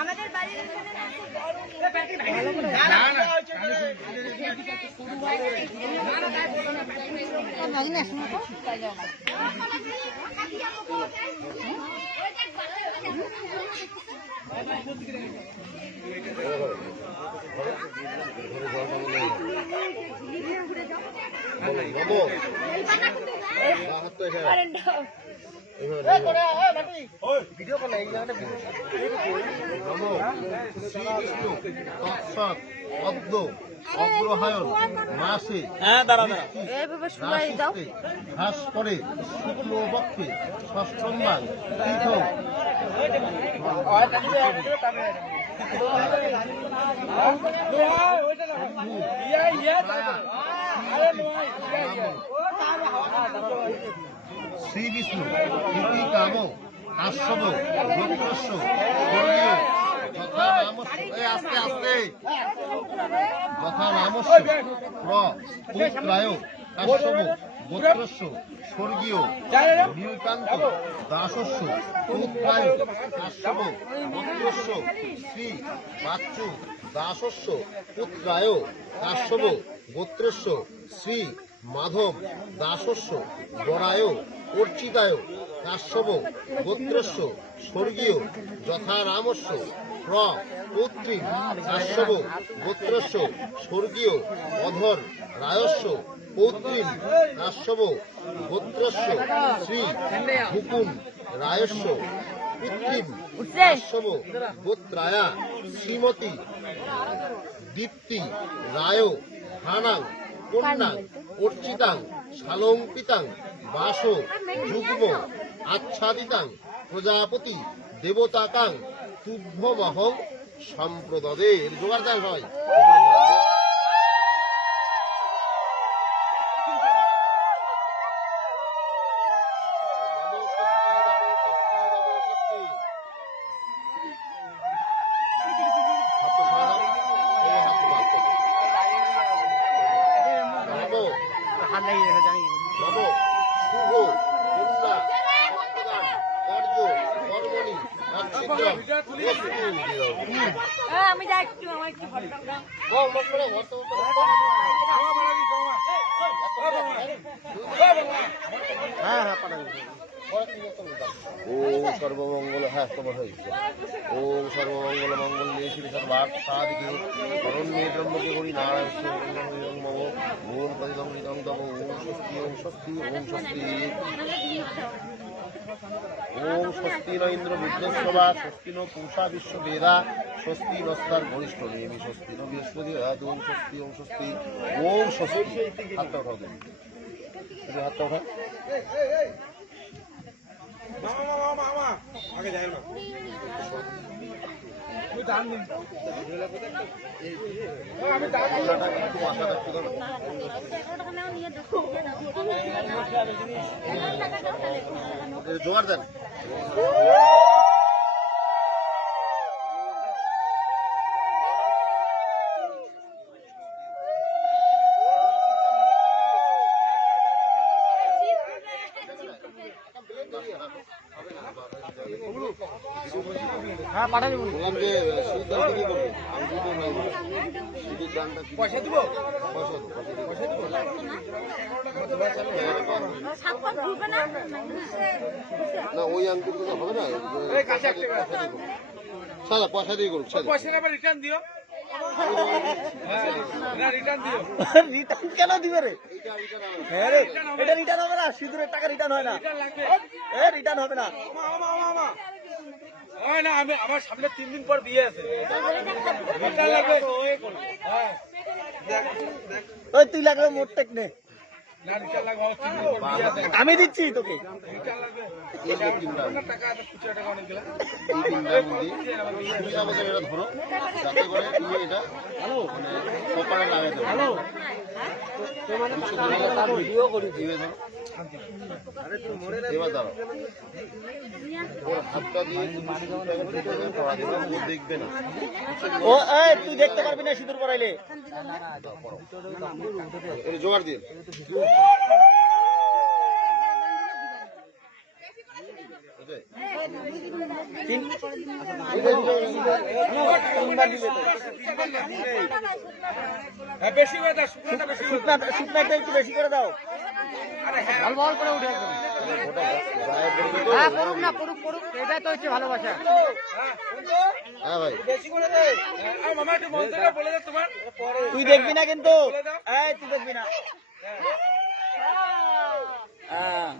আমাদের বাড়ির অগ্রহায়ণ মাসে হ্রাস করে শুক্লপক্ষে ষষ্ঠম মাস তীর্থ শ্রী বিষ্ণু কাম কাশ্যপ গোত্রস্য যথা নামস্য পুত্রায় কাশ্যপ গোত্রস্য স্বর্গীয় নীলকান্ত দাসস্য পুত্রায় কাশ্যপ গোত্রস্য শ্রী বাচ্চু দাসস্য পুত্রায় কাশ্যপ গোত্রস্য শ্রী মাধব দাসস্য বরায় অর্চিতায় কাশ্যপ গোত্রস্য স্বর্গীয় যথা রামস্য পৌত্রী কাশ্যপ গোত্রস্য স্বর্গীয় অধর রায়স্য পৌত্রী কাশ্যপ গোত্রস্য শ্রী হুকুম রায়স্য পুত্রী কাশ্যপ গোত্রায়া শ্রীমতী দীপ্তি রায় হানাং কন্যাং অর্চিতাং শালঙ্কিতাং বাস যুগ্ম আচ্ছাদিতাং প্রজাপতি দেবতাকাং তুভ্যমহং সম্প্রদদে। জোগাড় দেয় হয় আমি যাই একটু আমার একটু ওম সর্বমঙ্গল হ্যাঁ তোমার হয়েছে ওম সর্বমঙ্গল মঙ্গল শ্রী সর্বার্থ সাধিকে শরণ্যে ব্রহ্মকে হরি নারায়ণ মম ওম পদিদং নিদং দম ওম স্বস্তি ওম স্বস্তি ওম স্বস্তি ওম স্বস্তি ন ইন্দ্র বিদ্যস্বা স্বস্তি ন পুষা বিশ্ব বেদা স্বস্তি নস্তার গরিষ্ঠ নেমি স্বস্তি ন বৃহস্পতি ওম স্বস্তি ওম স্বস্তি ওম স্বস্তি। হাতটা উঠাও দেন, হাতটা উঠাও। জোয়ার দেন। হ্যাঁ পাঠাবি বললাম যে সুদ দাম কি করবে? আমি দুটো নাই সুদের দামটা কি? পয়সা দিব পয়সা দিব না ওই আঙ্কুর তো হবে না। সাদা পয়সা দিয়ে করুক, পয়সা আবার রিটার্ন দিও। রিটার্ন কেন দিবে রে? হ্যাঁ রে, এটা রিটার্ন হবে না, সিঁদুরের টাকা রিটার্ন হয় না। রিটার্ন হবে না। হয় না, আমি আমার সামনে 3 দিন পর বিয়ে আছে। রিটার্ন লাগবে। ওই তুই লাগবে মোট টেক নে। না রিটার্ন লাগবে, 3 দিন পর বিয়ে আছে। আমি দিচ্ছি তোকে। রিটার্ন লাগবে। এই যে টাকা আছে, 25 টাকা অনেক দিলা। তুমি আমাদের এটা ধরো যাতে করে তুমি এটা মানে কপালে লাগাই দেবো। হ্যালো, ভিডিও করি ধরো এবার দাঁড়াও, ওর হাতটা দিয়ে দেখবে না। ও তুই দেখতে পারবি না সিঁদুর পরাইলে। জোগাড় দিয়ে তিনবার দিবে তো। হ্যাঁ, বেশি হয়ে দাও, শুকনাটা বেশি হয়ে দাও। শুকনাটা একটু বেশি করে দাও। আরে হ্যাঁ, হ্যাঁ করুক না করুক করুক এটাই তো হচ্ছে ভালোবাসা। হ্যাঁ ভাই বেশি করে দে। আর মামা একটু মন্ত্রটা বলে দাও তোমার। তুই দেখবি না কিন্তু, এই তুই দেখবি না। হ্যাঁ।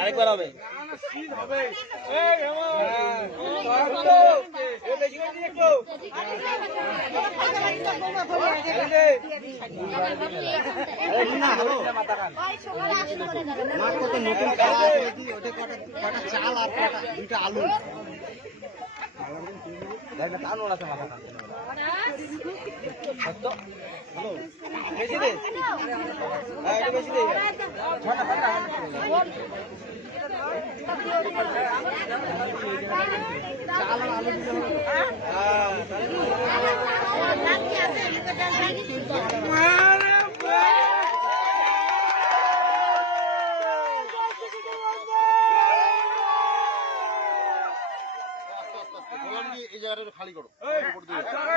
আরেকবার হবে। এই মামা, এ বেশি করে দিন একটু। বেশি দে। হ্যাঁ, একটু বেশি দে। বললাম কি এই জায়গাটা একটু খালি করো